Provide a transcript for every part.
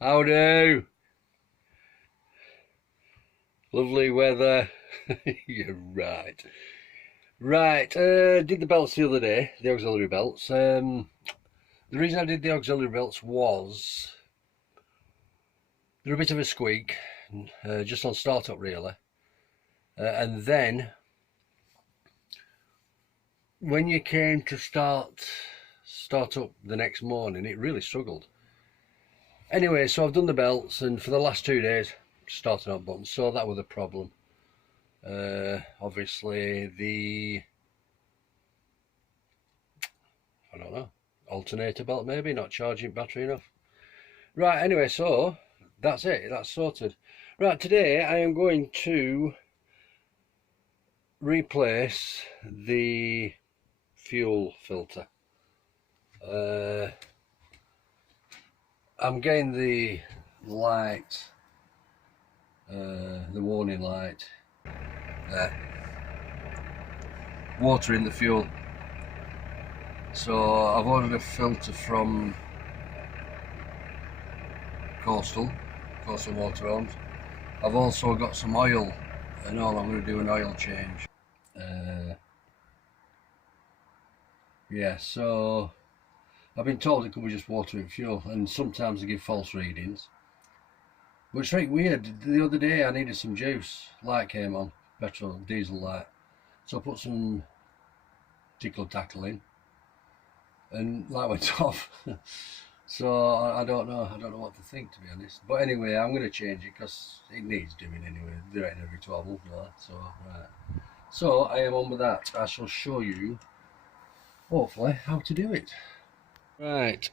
How do? Lovely weather. You're right. Right, did the belts the other day, the auxiliary belts. The reason I did the auxiliary belts was they're a bit of a squeak, just on start up really. And then when you came to start up the next morning, it really struggled. Anyway, so I've done the belts, and for the last 2 days, starting up buttons, so that was a problem. Obviously I don't know, alternator belt maybe, not charging battery enough. Right, anyway, so that's it, that's sorted. Right, today I am going to replace the fuel filter. I'm getting the light, the warning light there, water in the fuel. So I've ordered a filter from Coastal Motorhomes. I've also got some oil, and all I'm going to do an oil change. Yeah, so I've been told it could be just water and fuel, and sometimes they give false readings. But it's very weird. The other day I needed some juice, light came on, petrol, diesel light. So I put some tickle tackle in, and light went off. So I don't know what to think, to be honest. But anyway, I'm going to change it because it needs doing anyway. They're in every 12 months now. So right. So I am on with that. I shall show you, hopefully, how to do it. Right,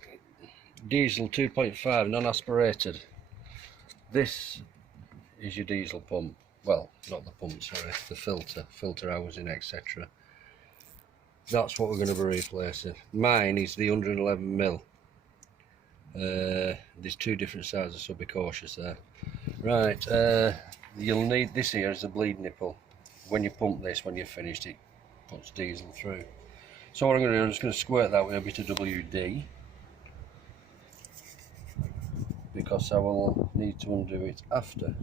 diesel 2.5 non-aspirated. This is your diesel pump. Well, not the pump, sorry, the filter housing, etc. That's what we're going to be replacing. Mine is the 111mm. There's two different sizes, so be cautious there. Right, you'll need this here as a bleed nipple. When you pump this, when you've finished, it puts diesel through. So what I'm going to do, I'm just going to squirt that with a bit of WD, because I will need to undo it after.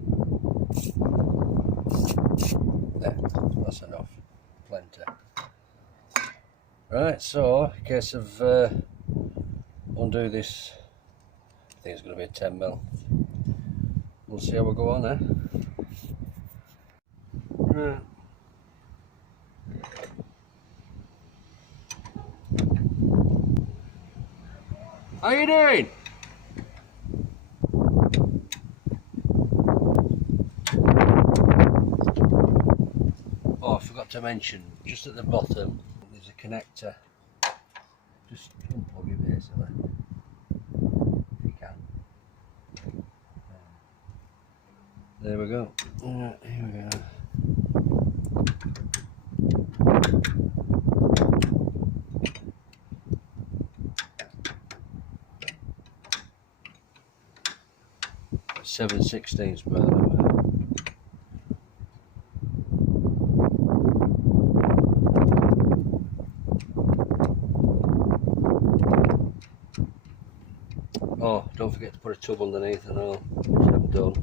There, that's enough, plenty. Right, so in case of undo this, I think it's going to be a 10mm. We'll see how we go on, eh? Right. How you doing? Oh, I forgot to mention, just at the bottom there's a connector. Just unplug it basically, if you can. There we go. Right, here we go. Seven 16ths by the way. Oh, don't forget to put a tub underneath and all, which I've done.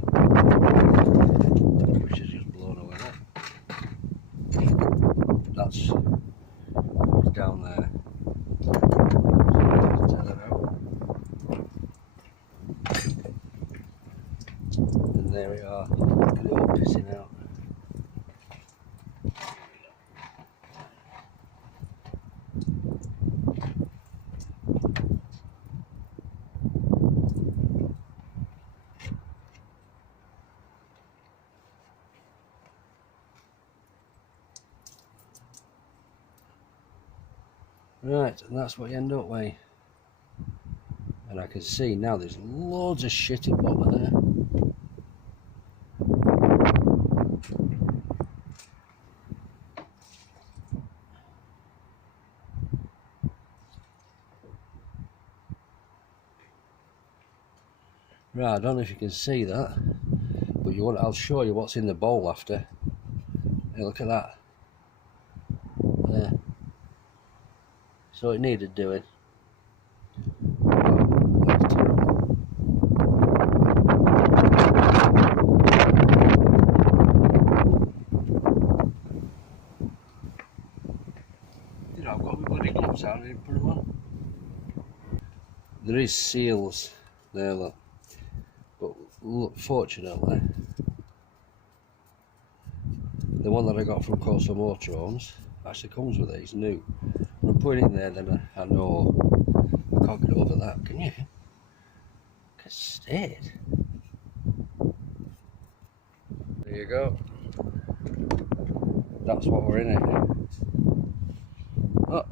Which is just blown away. That's what's down there. So take that out. And there we are. Look at it all pissing out. Right, and that's what you end up with. And I can see now there's loads of shit at the bottom there. Right, I don't know if you can see that, but I'll show you what's in the bowl after. Hey, look at that. There. So it needed doing. Oh, that's terrible. there is seals there, look. But look, fortunately, the one that I got from Motorhomes actually comes with these new. When I'm putting it in there, then I know I can't get over that. Can you? Get stayed. There you go. That's what we're in it. Oh.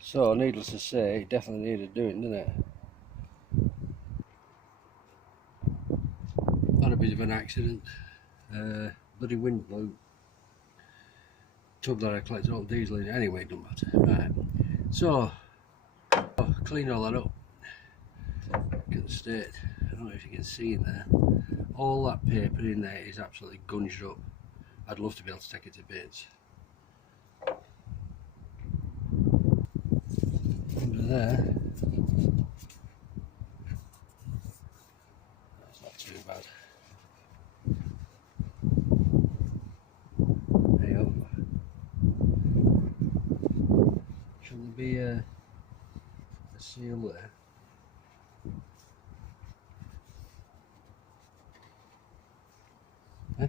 So, needless to say, it definitely needed doing, didn't it? Had a bit of an accident. Bloody wind blew. Tub that I collected all the diesel in. Anyway, it doesn't matter. Right. So, clean all that up. Get the state. I don't know if you can see in there. All that paper in there is absolutely gunged up. I'd love to be able to take it to bits. Under there, that's not too bad. There you go. Shouldn't there be a seal there? Eh?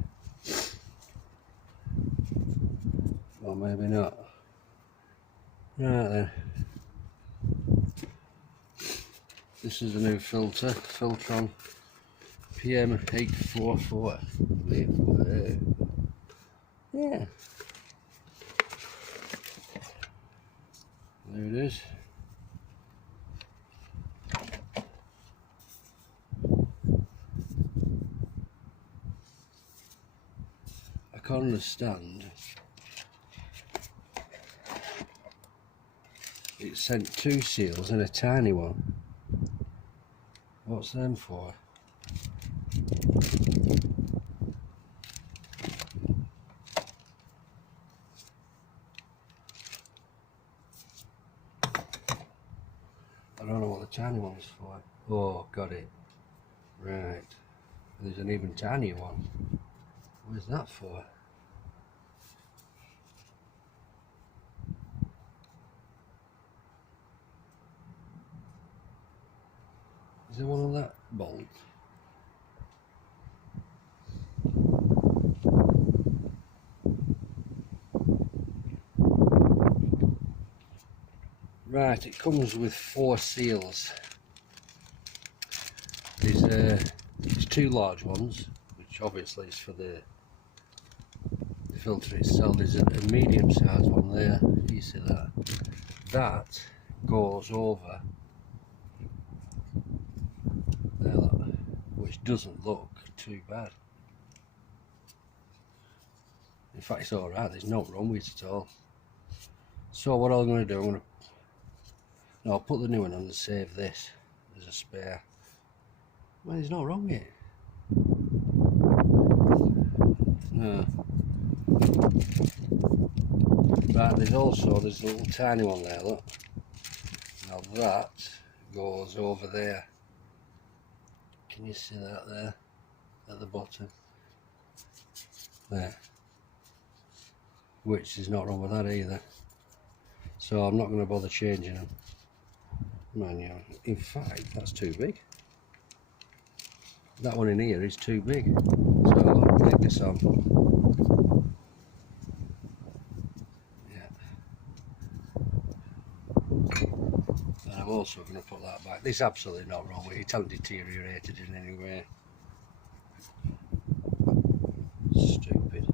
Or maybe not. Right then. This is a new filter, Filtron PM844. Yeah. There it is. I can't understand. It sent 2 seals and a tiny one. What's them for? I don't know what the tiny one's for. Oh, got it. Right. There's an even tinier one. What is that for? Is there one on that bolt? Right, it comes with 4 seals. There's 2 large ones, which obviously is for the filter itself. There's a medium sized one there. You see that? That goes over there, look, which doesn't look too bad. In fact, it's alright, there's no wrong with it at all. So what I'm going to do, I'll put the new one on and save this as a spare. Well, there's no wrong with it. No. Right, there's a little tiny one there, look. Now that goes over there. Can you see that there? At the bottom. There. Which is not wrong with that either. So I'm not going to bother changing them. Manual. In fact, that's too big. That one in here is too big. So I'll click this on. Yeah. And I'm also going to put that back. This is absolutely not wrong with it. It hasn't deteriorated in any way. Stupid.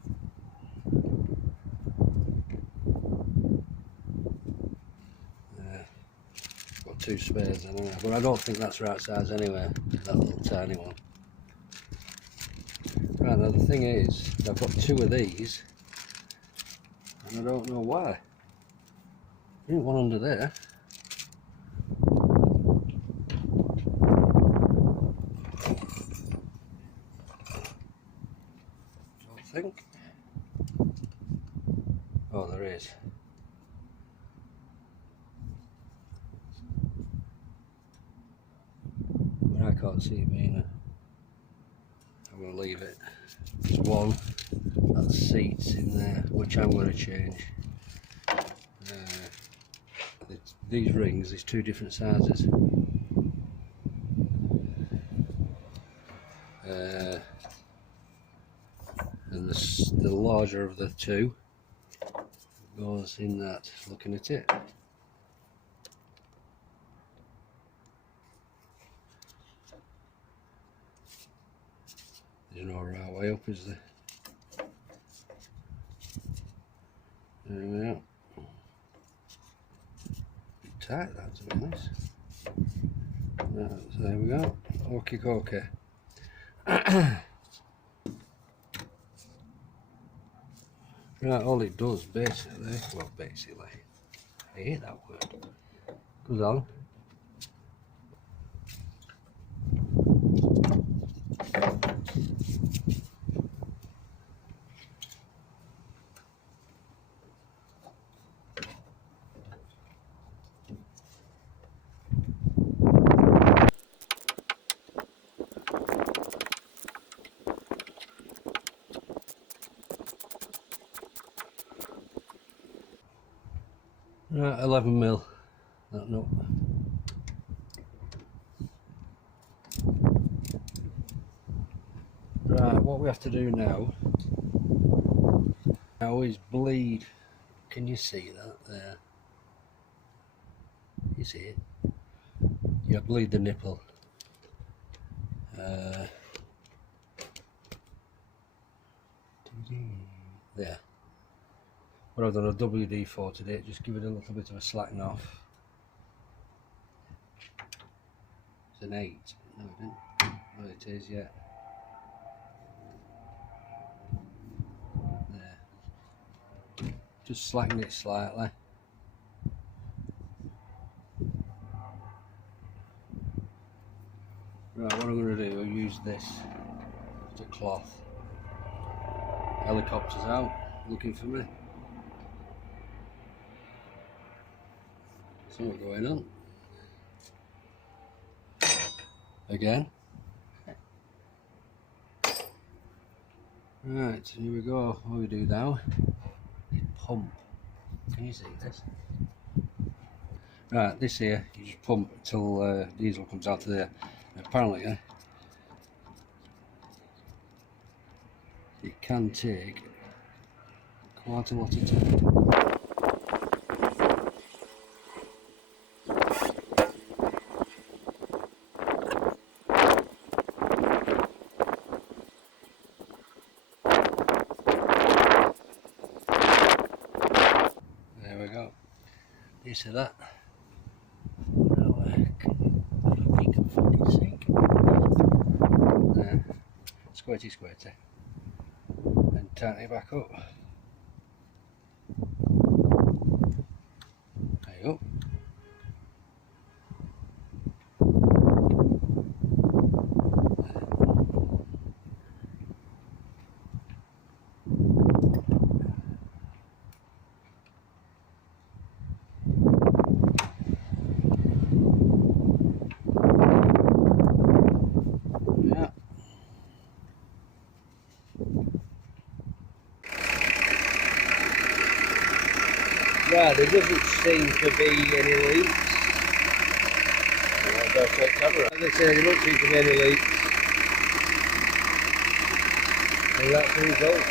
Got 2 spares anyway, but I don't think that's right size anyway, that little tiny one. Right, now the thing is, I've got 2 of these, and I don't know why. There ain't one under there. Don't think. Oh, there is. But I can't see it being I'm going to leave it. There's one that seats in there, which I'm going to change. these rings, there's two different sizes. And the larger of the two goes in that. Looking at it, there's no right way up, is there? There we are. Tight that, to be honest. Right, so there we go. Okay. Right, all it does basically, I hate that word, goes on. Right, 11mm, that nut. Right, what we have to do now is bleed. Can you see that there? You see it? Yeah, bleed the nipple. There. What I've done a WD-4 today, just give it a little bit of a slacken off. It's an 8. No, it didn't. Oh, it is, yeah. There. Just slacken it slightly. Right, what I'm going to do, I'll use this as a cloth. Helicopter's out, looking for me. Something going on. Again. Right, here we go. What we do now is pump. Can you see this? Right, this here, you just pump until diesel comes out to there. Apparently, it can take quite a lot of time. There we go. Do you see that? You can fucking sink. There. Squirty. And tighten it back up. There you go. Right, there doesn't seem to be any leaks. As I say, there don't seem to be any leaks. So that's the result.